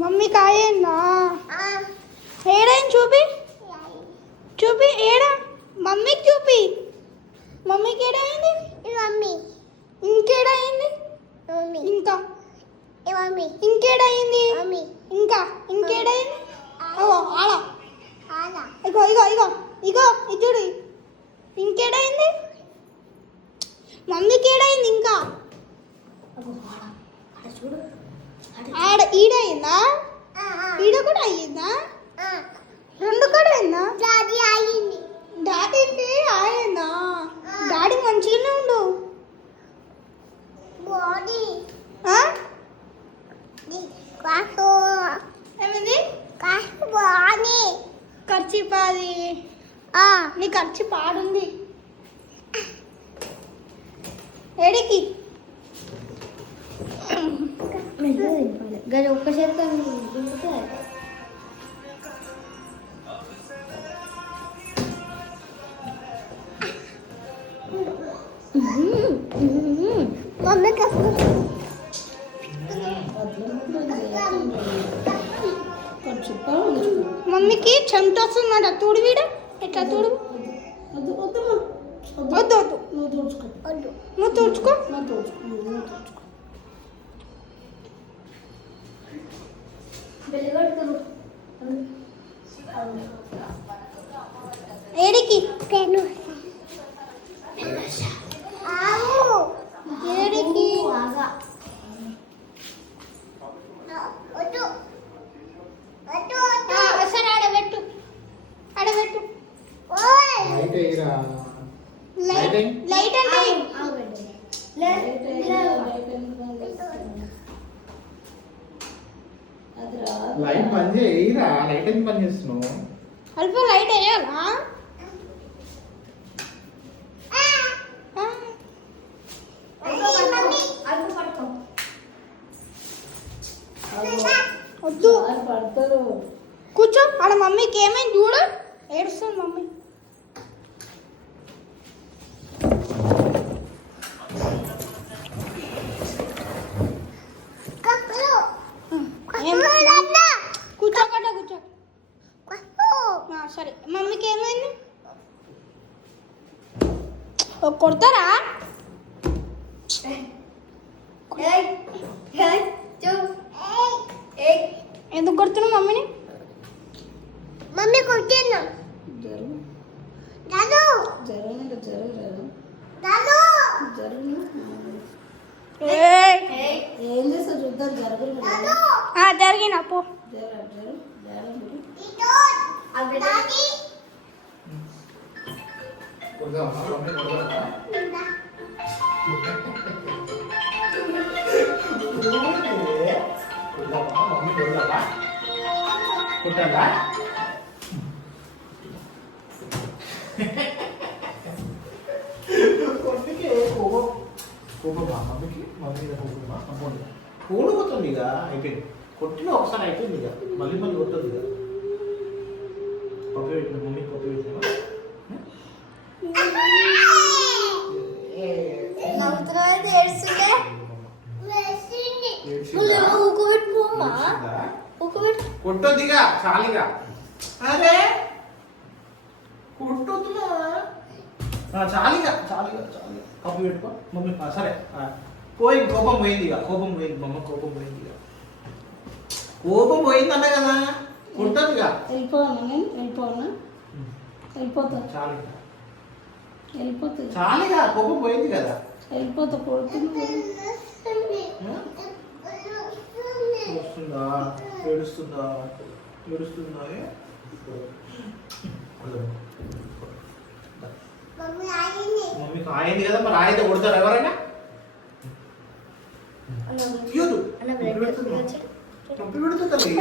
మమ్మీకి అయిందా? ఏడైంది చూపి చూపి ఏడా మమ్మీకి చూపి. మమ్మీకి ఏడైంది? మమ్మీ ఇంకేడైంది? ఇంకా మమ్మీ ఇంకేడైంది? మమ్మీ ఇంకా ఇంకేడైంది? ఓ ఆడ ఆలా ఇగో ఇగో ఇగో ఇగో ఇది చూడు. ఇంకేడైంది? మమ్మీకి ఏడైంది ఇంకా? ఆడ ఈడైందా? ఈడ కూడా అయ్యిందా? రెండు కూడా అయిందా? డాడీ అయ్యింది. డాడీకి అయిందా? డాడీ మంచిగానే ఉండు. బాడీ ఆ? కాసు ఏమైంది? కాసు బాడీ ఖర్చు పాది. నీ ఖర్చు పాడుంది. ఏడికి గది ఒక్క చేత మమ్మీ మమ్మీకి చెమట వస్తుందట. తుడు వీడ ఎట్లా తుడు? వద్దు వద్దు నువ్వు తుడుచుకో. ఏడికి పెను ఏడికి సరే ఆడబెట్టు ఆడబెట్టు. లైట్ అంటే లైట్ పని చేయరా? లైట్ ఎందుకు పని చేస్తున్నావు? అల్ప లైట్ వేయాలా? వద్దు కూర్చో. ఆడ మమ్మీకి ఏమైంది చూడు. ఏడుస్తుంది మమ్మీ. కూర్చోకట కూర్చో. సరే మమ్మీకి ఏమైంది? కొడతారా? ఎందుకు కొడుతున్నావు మమ్మీని? మమ్మీ కొట్టినా దాదు దాదు ఏం చేస్తా చూద్దాం. జరుగురు జరిగిన పో. డాడీ కుట్టాలా? కొట్టికే కోపమా మమ్మీకి? మమ్మీ కోపమా? అమ్మోని కోలు కొట్టండి. ఇక అయిపోయింది. కొట్టిన ఒకసారి అయిపోయింది. ఇక మళ్ళీ మళ్ళీ కొట్టదు. ఇక పప్పు పెట్టిన మమ్మీ పప్పు పెట్టిన కొట్టొద్దిగా చాలిగా. అరే కొట్టొద్దులా చాలిగా చాలిగా చాలిగా. కప్పు పెట్టుకో మమ్మీ. సరే పోయింది. కోపం పోయింది. ఇక కోపం పోయింది. మమ్మ కోపం పోయింది. ఇక కోపం పోయింది అన్న కదా. కొట్టదుగా. వెళ్ళిపోవాలా? నేను వెళ్ళిపోవాలా? వెళ్ళిపోతా. చాలిగా వెళ్ళిపోతా. చాలిగా. కోపం పోయింది కదా. వెళ్ళిపోతా. కొడుతున్నా వస్తుందా? ఏడుస్తుందా? ఏడుస్తుందా? మమ్మీకి ఆయింది కదా. మరి ఆయితే కొడతారు ఎవరైనా? నొప్పి పెడుతుంది.